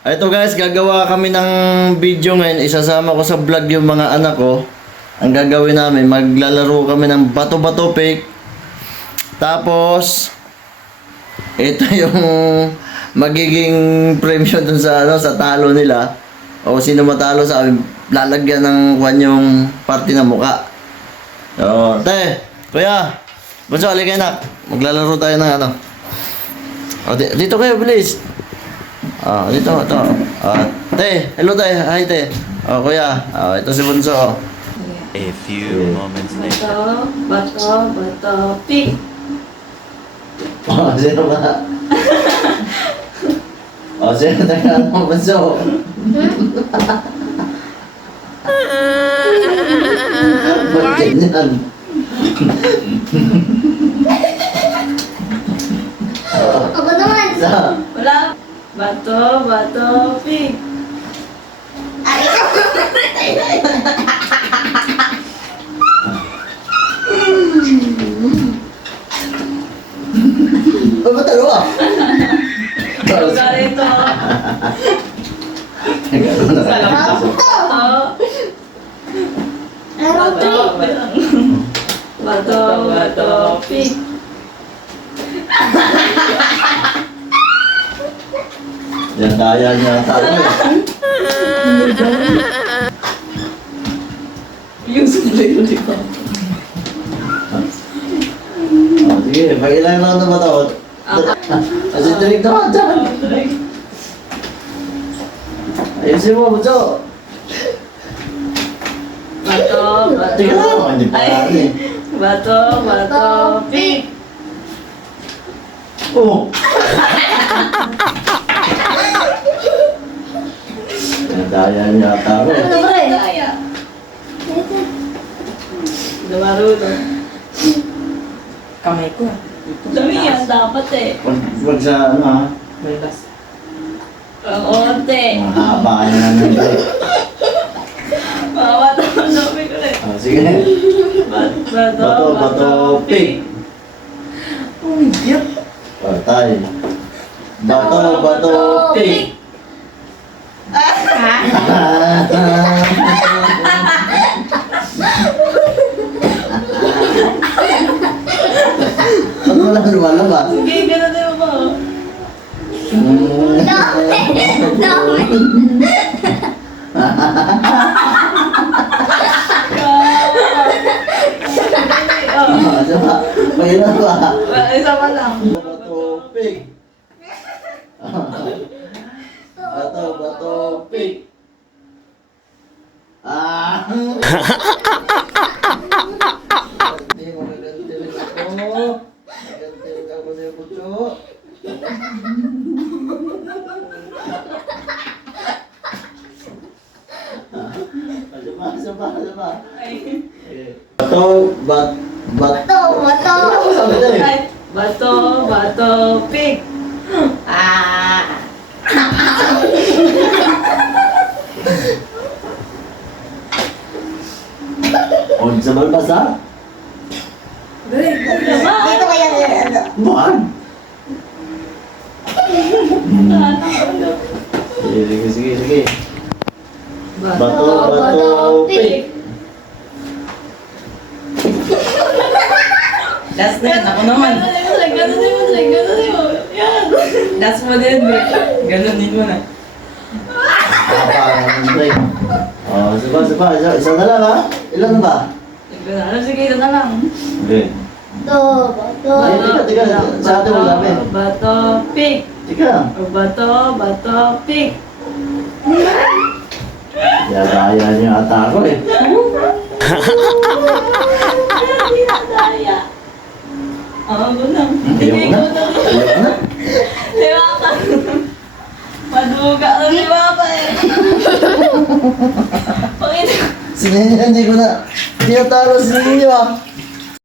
Ito guys, gagawa kami ng video ngayon. Isasama ko sa vlog yung mga anak ko. Ang gagawin namin, maglalaro kami ng bato-bato pick. Tapos, ito yung magiging premyo dun sa, sa talo nila. O sino matalo sa amin, lalagyan ng kanyang party ng muka. So, te, kuya, bunso, halika anak. Maglalaro tayo ng ano. O, dito kayo, bilis. Dito, ito. Te, hello te, hi te. Kuya, ito si Bunso. A few moments later. Bato, pick. Sino ba? Sino tayo ng Bunso? Ba't ganyan? Ako naman. Wala. Bato, pick. Ba't dalawa? Lugar ito. Salam ka. Bato, pick. Yan, daya niya tayo. Yung sumulay ulit ko. Sige, mag-ilang round na ba ito? Kasi tinig naman dyan. Ayusin mo, Bunso. Bato, Tingnan mo, hindi pa yan eh. Bato, pick. Oh! Daya niya tao. Daya. Lumaro to. Kamay ko. Dami yan, dapat eh. Wag sa ano ha? May last. Ang onte. Mahaba niya naman. Bato, pick ulit. Sige. Bato, pick. Oh, yep. Patay. Bato, pick. Ano wala lumalabas? Sige, ganun din mo. Diba? Mahirap ba? Isa pa lang. Bato, pick. Bato, pick. Hindi mo gagantilin ako. Gagantilin ako na yung Bunso. Isa pa. Bato. Sabi na eh. Bato, pick. O, sa balbas ha? Dito kaya Buwan. Sige. Bato, pick. Last na yun. Ako naman. Ganun mo. Yan. Last mo din. Ganunin mo na. Sapa. Isa na lang ha? Ilan na ba? Sige, ito na lang. Okay. Bato. Ay, tika. Sa atin mo sabi. Bato, pick. Tika. Bato, pick. Daya niya ata ako eh. Hindi na daya. Ako na. Ayoko na. Diba ka? Maduga na si Papa eh. Panginoon. Hindi ko na tinatalo si ninyo ah.